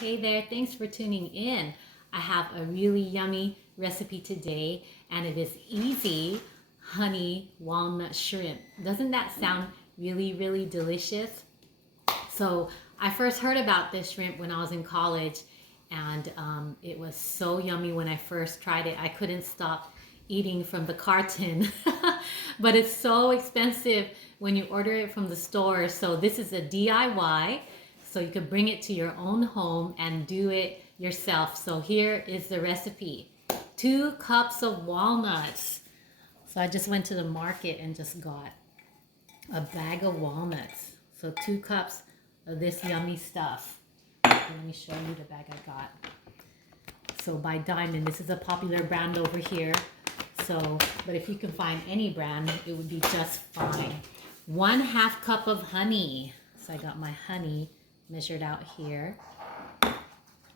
Hey there, thanks for tuning in. I have a really yummy recipe today, and it is easy honey walnut shrimp. Doesn't that sound really delicious? So I first heard about this shrimp when I was in college, and it was so yummy when I first tried it. I couldn't stop eating from the carton, but it's so expensive when you order it from the store. So this is a DIY, so you could bring it to your own home and do it yourself. So here is the recipe. 2 cups of walnuts. So I just went to the market and just got a bag of walnuts. So 2 cups of this yummy stuff. Let me show you the bag I got. So by Diamond, this is a popular brand over here. So, but if you can find any brand, it would be just fine. 1/2 cup of honey. So I got my honey measured out here.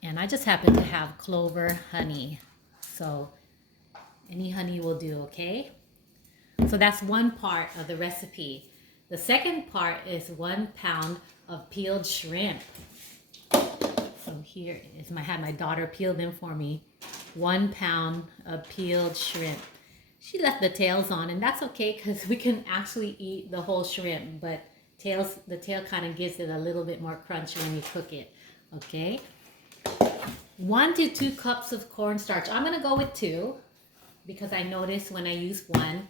And I just happen to have clover honey. So any honey will do, okay? So that's one part of the recipe. The second part is 1 pound of peeled shrimp. So here is I had my daughter peel them for me. 1 pound of peeled shrimp. She left the tails on, and that's okay because we can actually eat the whole shrimp, but the tail kind of gives it a little bit more crunch when you cook it, okay? 1 to 2 cups of cornstarch. I'm gonna go with 2 because I noticed when I used 1,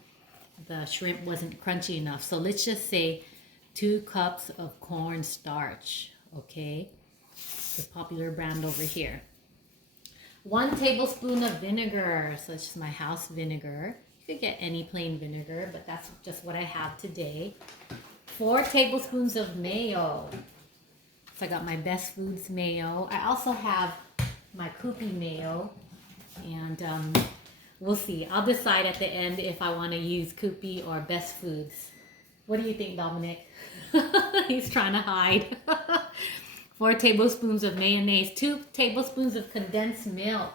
the shrimp wasn't crunchy enough. So let's just say 2 cups of cornstarch, okay? The popular brand over here. 1 tablespoon of vinegar. So it's just my house vinegar. You could get any plain vinegar, but that's just what I have today. 4 tablespoons of mayo. So I got my Best Foods mayo. I also have my Koopy mayo, and we'll see. I'll decide at the end if I want to use Koopy or Best Foods. What do you think, Dominic? He's trying to hide. 4 tablespoons of mayonnaise, 2 tablespoons of condensed milk.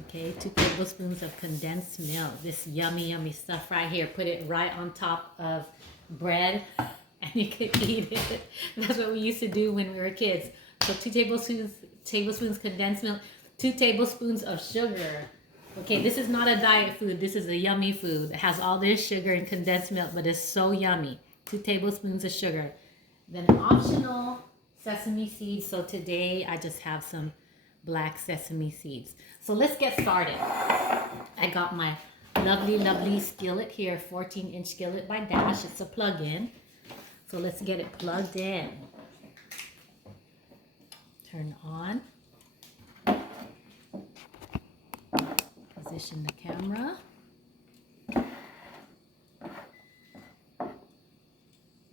Okay, 2 tablespoons of condensed milk. This yummy stuff right here. Put it right on top of bread and you can eat it. That's what we used to do when we were kids. So 2 tablespoons condensed milk, 2 tablespoons of sugar. Okay, this is not a diet food. This is a yummy food. It has all this sugar and condensed milk, but it's so yummy. 2 tablespoons of sugar. Then optional sesame seeds. So today I just have some black sesame seeds. So let's get started. I got my lovely skillet here, 14-inch skillet by Dash. It's a plug-in. So let's get it plugged in. Turn on. Position the camera.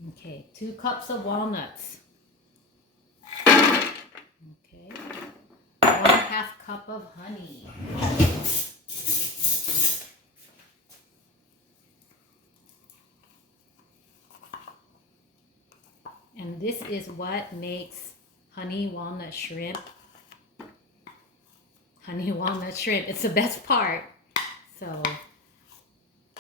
Okay, 2 cups of walnuts. Okay, 1/2 cup of honey. And this is what makes honey walnut shrimp. Honey walnut shrimp, it's the best part. So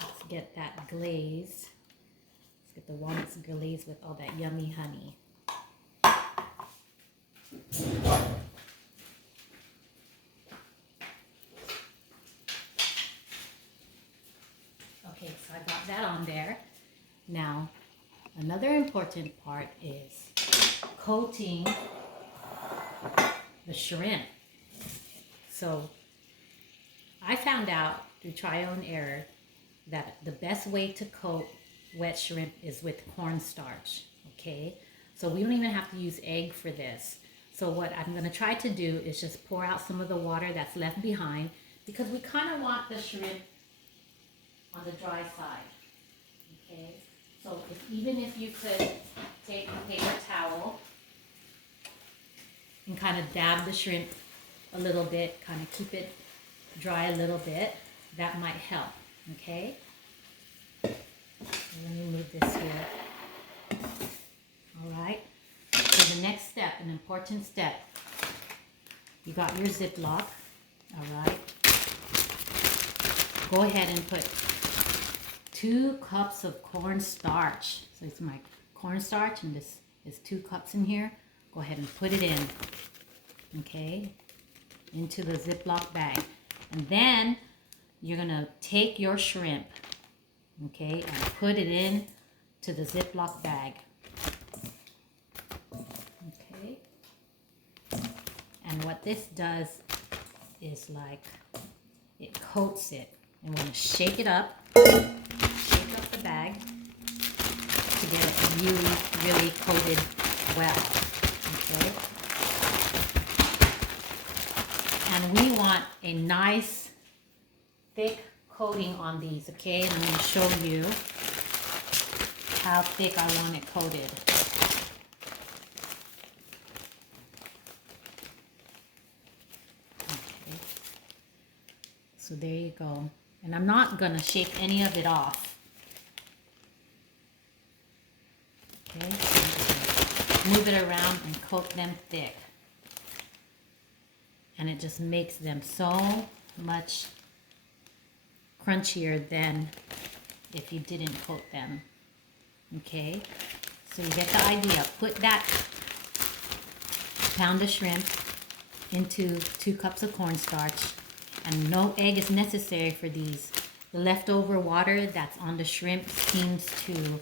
let's get that glazed. Let's get the walnuts glazed with all that yummy honey. Okay, so I got that on there. Now, another important part is coating the shrimp. So I found out through trial and error that the best way to coat wet shrimp is with cornstarch, okay? So we don't even have to use egg for this. So what I'm gonna try to do is just pour out some of the water that's left behind because we kind of want the shrimp on the dry side, okay? So even if you could take a paper towel and kind of dab the shrimp a little bit, kind of keep it dry a little bit, that might help, okay? So let me move this here. All right, so the next step, an important step, you got your Ziploc, all right? Go ahead and put 2 cups of cornstarch. So it's my cornstarch, and this is 2 cups in here. go ahead and put it in, okay, into the Ziploc bag. And then you're gonna take your shrimp, okay, and put it in to the Ziploc bag. Okay. And what this does is like, it coats it. And we're gonna shake it up, shake up the bag to get it really, really coated well, okay? And we want a nice thick coating on these, okay? And I'm going to show you how thick I want it coated. Okay. So there you go. And I'm not going to shake any of it off. Okay? So move it around and coat them thick. And it just makes them so much crunchier than if you didn't coat them. Okay, so you get the idea. Put that pound of shrimp into 2 cups of cornstarch, and no egg is necessary for these. The leftover water that's on the shrimp seems to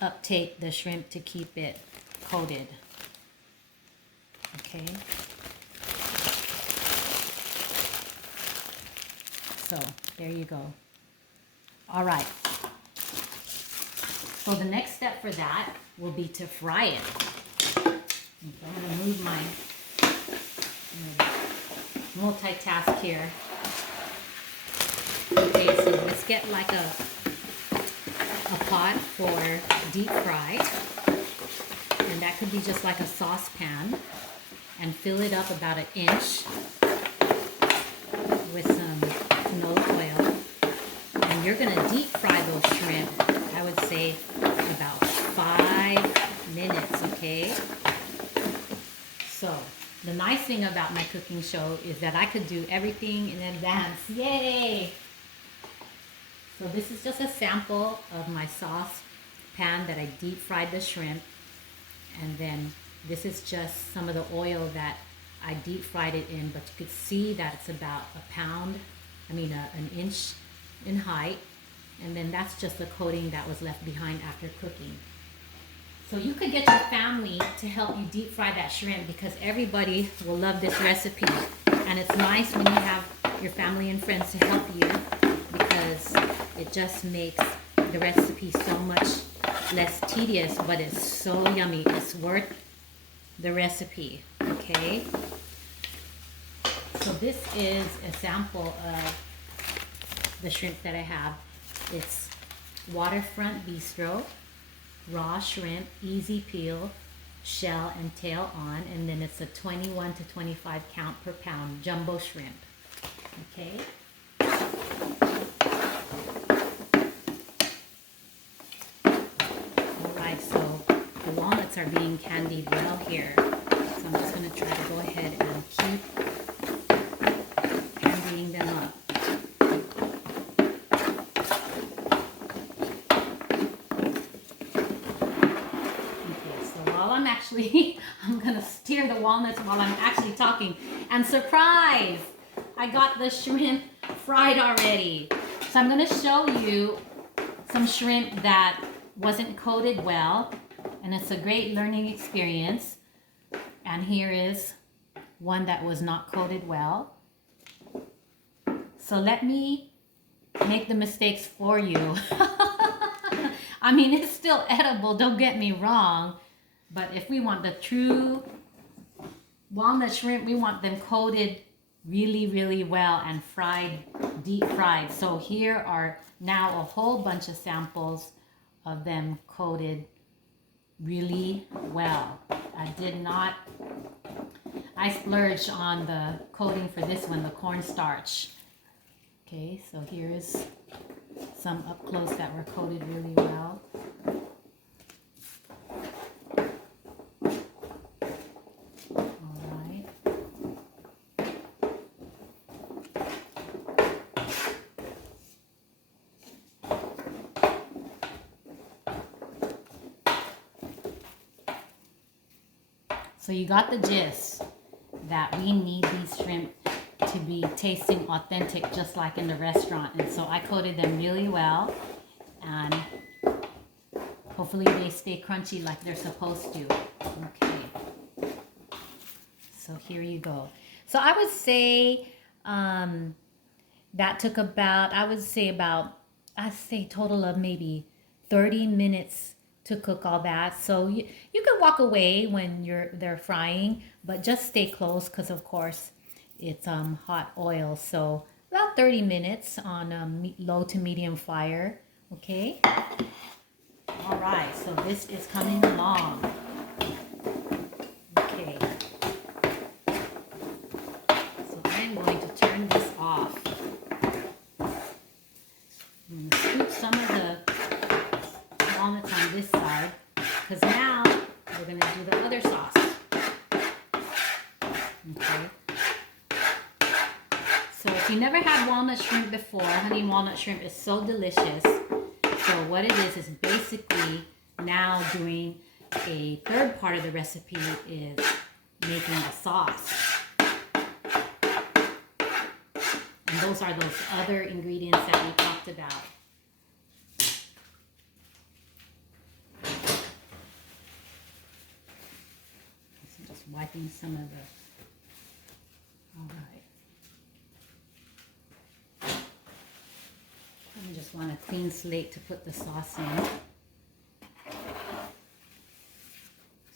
uptake the shrimp to keep it coated. Okay. So there you go. All right. So the next step for that will be to fry it. Okay, I'm gonna move my multitask here. Okay, so let's get like a pot for deep fry, and that could be just like a saucepan, and fill it up about 1 inch with some canola oil. And you're gonna deep fry those shrimp, I would say about 5 minutes, okay? So the nice thing about my cooking show is that I could do everything in advance. Yay! So this is just a sample of my sauce pan that I deep fried the shrimp, and then this is just some of the oil that I deep fried it in, but you could see that it's about an inch in height, and then that's just the coating that was left behind after cooking. So you could get your family to help you deep fry that shrimp, because everybody will love this recipe. And it's nice when you have your family and friends to help you, because it just makes the recipe so much less tedious, but it's so yummy. It's worth the recipe, okay? So this is a sample of the shrimp that I have. It's Waterfront Bistro, raw shrimp, easy peel, shell and tail on, and then it's a 21 to 25 count per pound jumbo shrimp. Okay. Alright, so the walnuts are being candied well here. So I'm just going to try to go ahead and keep candying them up. I'm gonna stir the walnuts while I'm actually talking. And surprise! I got the shrimp fried already. So I'm gonna show you some shrimp that wasn't coated well, and it's a great learning experience. And here is one that was not coated well. So let me make the mistakes for you. I mean, it's still edible, don't get me wrong. But if we want the true walnut shrimp, we want them coated really, really well and fried, deep fried. So here are now a whole bunch of samples of them coated really well. I splurged on the coating for this one, the cornstarch. Okay, so here's some up close that were coated really well. So you got the gist that we need these shrimp to be tasting authentic, just like in the restaurant. And so I coated them really well, and hopefully they stay crunchy like they're supposed to. Okay. So here you go. So I would say that took about, I'd say total of maybe 30 minutes to cook all that. So you can walk away when they're frying, but just stay close because of course it's hot oil. So about 30 minutes on low to medium fire. Okay. All right. So this is coming along. Okay. So I'm going to turn this off. I'm going to scoop some of the walnuts on this side, because now we're going to do the other sauce. Okay. So if you never had walnut shrimp before, honey walnut shrimp is so delicious. So what it is basically now doing a third part of the recipe is making the sauce. And those are those other ingredients that we talked about. So just wiping some of the, all right. I just want a clean slate to put the sauce in.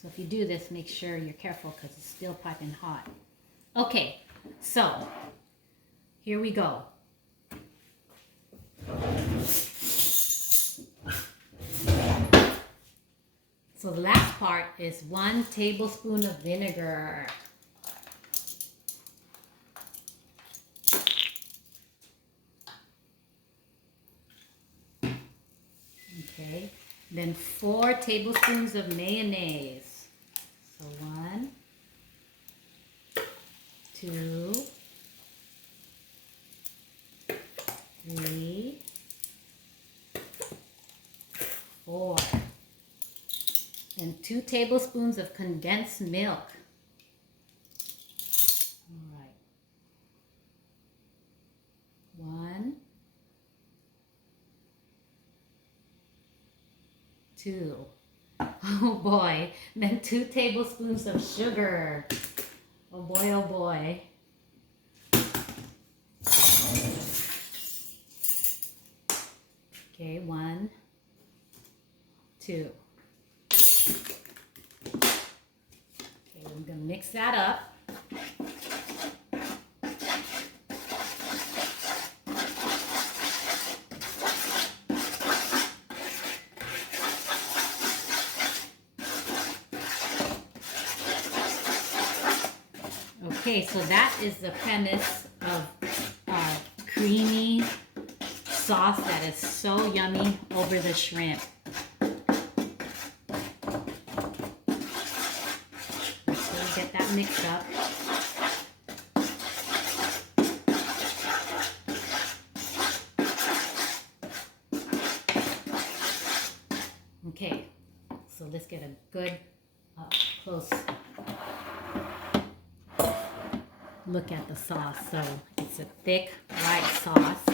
So if you do this, make sure you're careful because it's still piping hot. Okay, so here we go. So the last part is 1 tablespoon of vinegar. Okay, then 4 tablespoons of mayonnaise. So 1, 2, 3, 4. And 2 tablespoons of condensed milk. All right. 1, 2. Oh boy. Then 2 tablespoons of sugar. Oh boy, oh boy. Okay, 1, 2. Okay, I'm going to mix that up. Okay, so that is the premise of creamy sauce that is so yummy over the shrimp. So get that mixed up. Okay, so let's get a good close look at the sauce. So it's a thick white sauce.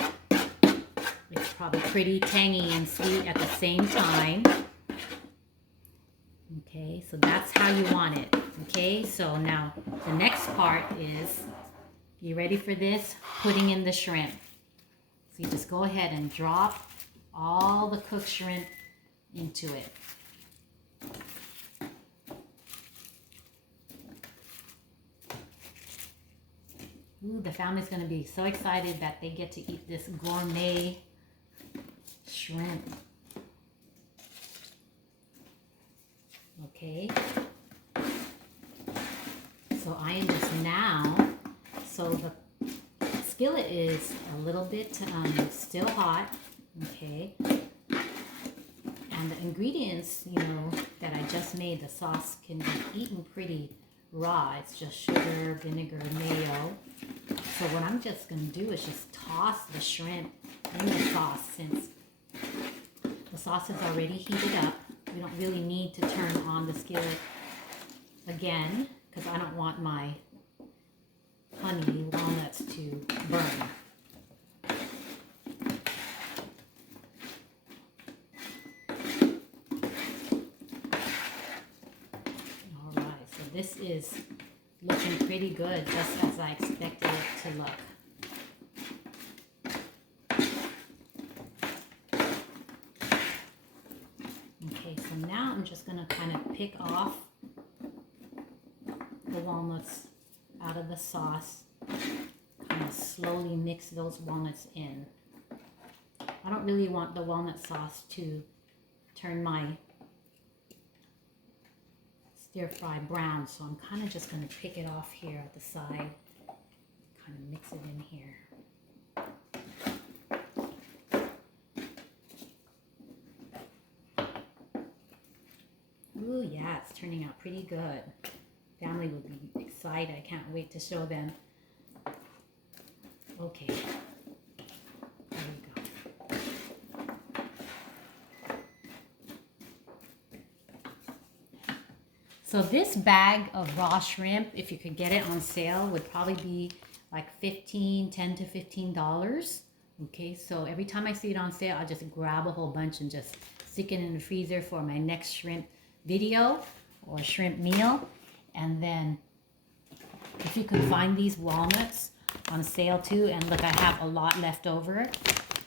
It's probably pretty tangy and sweet at the same time. Okay, so that's how you want it. Okay, so now the next part is, you ready for this? Putting in the shrimp. So you just go ahead and drop all the cooked shrimp into it. Ooh, the family's going to be so excited that they get to eat this gourmet shrimp. Okay. So I am just now, so the skillet is a little bit still hot. Okay. And the ingredients, you know, that I just made, the sauce can be eaten pretty raw. It's just sugar, vinegar, mayo. So what I'm just going to do is just toss the shrimp in the sauce. Since the sauce is already heated up, we don't really need to turn on the skillet again because I don't want my honey walnuts to burn. All right, so this is looking pretty good, just as I expected it to look. Okay, so now I'm just going to kind of pick off the walnuts out of the sauce, kind of slowly mix those walnuts in. I don't really want the walnut sauce to turn my stir fry brown, so I'm kind of just going to pick it off here at the side, kind of mix it in here. Ooh, yeah, it's turning out pretty good. Family will be excited. I can't wait to show them. Okay, there we go. So this bag of raw shrimp, if you could get it on sale, would probably be like $10 to $15. Okay, so every time I see it on sale, I'll just grab a whole bunch and just stick it in the freezer for my next shrimp video or shrimp meal. And then if you can find these walnuts on sale too, and look, I have a lot left over.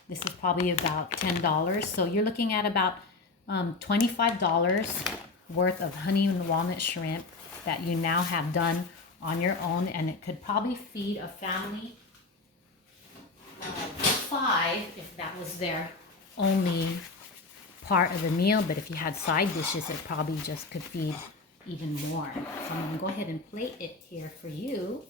This is probably about $10, so you're looking at about $25 worth of honey and walnut shrimp that you now have done on your own, and it could probably feed a family of 5 if that was their only part of the meal. But if you had side dishes, it probably just could feed even more. So I'm going to go ahead and plate it here for you.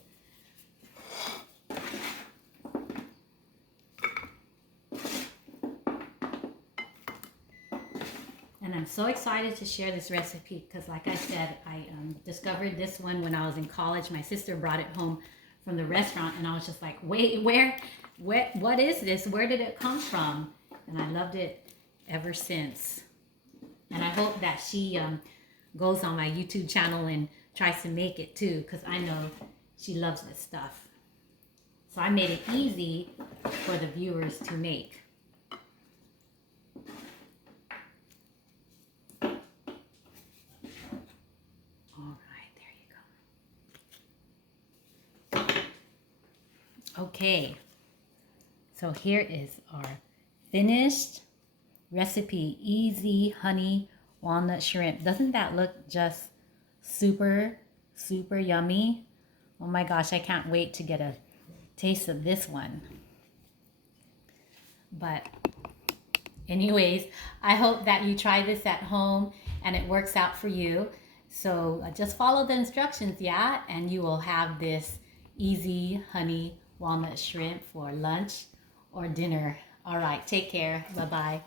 And I'm so excited to share this recipe because, like I said, I discovered this one when I was in college. My sister brought it home from the restaurant, and I was just like, wait, what is this? Where did it come from? And I loved it ever since. And I hope that she goes on my YouTube channel and tries to make it too, because I know she loves this stuff. So I made it easy for the viewers to make. All right, there you go. Okay, so here is our finished recipe, easy honey walnut shrimp. Doesn't that look just super yummy? Oh my gosh, I can't wait to get a taste of this one. But anyways, I hope that you try this at home and it works out for you. So just follow the instructions, yeah, and you will have this easy honey walnut shrimp for lunch or dinner. All right, take care. Bye-bye.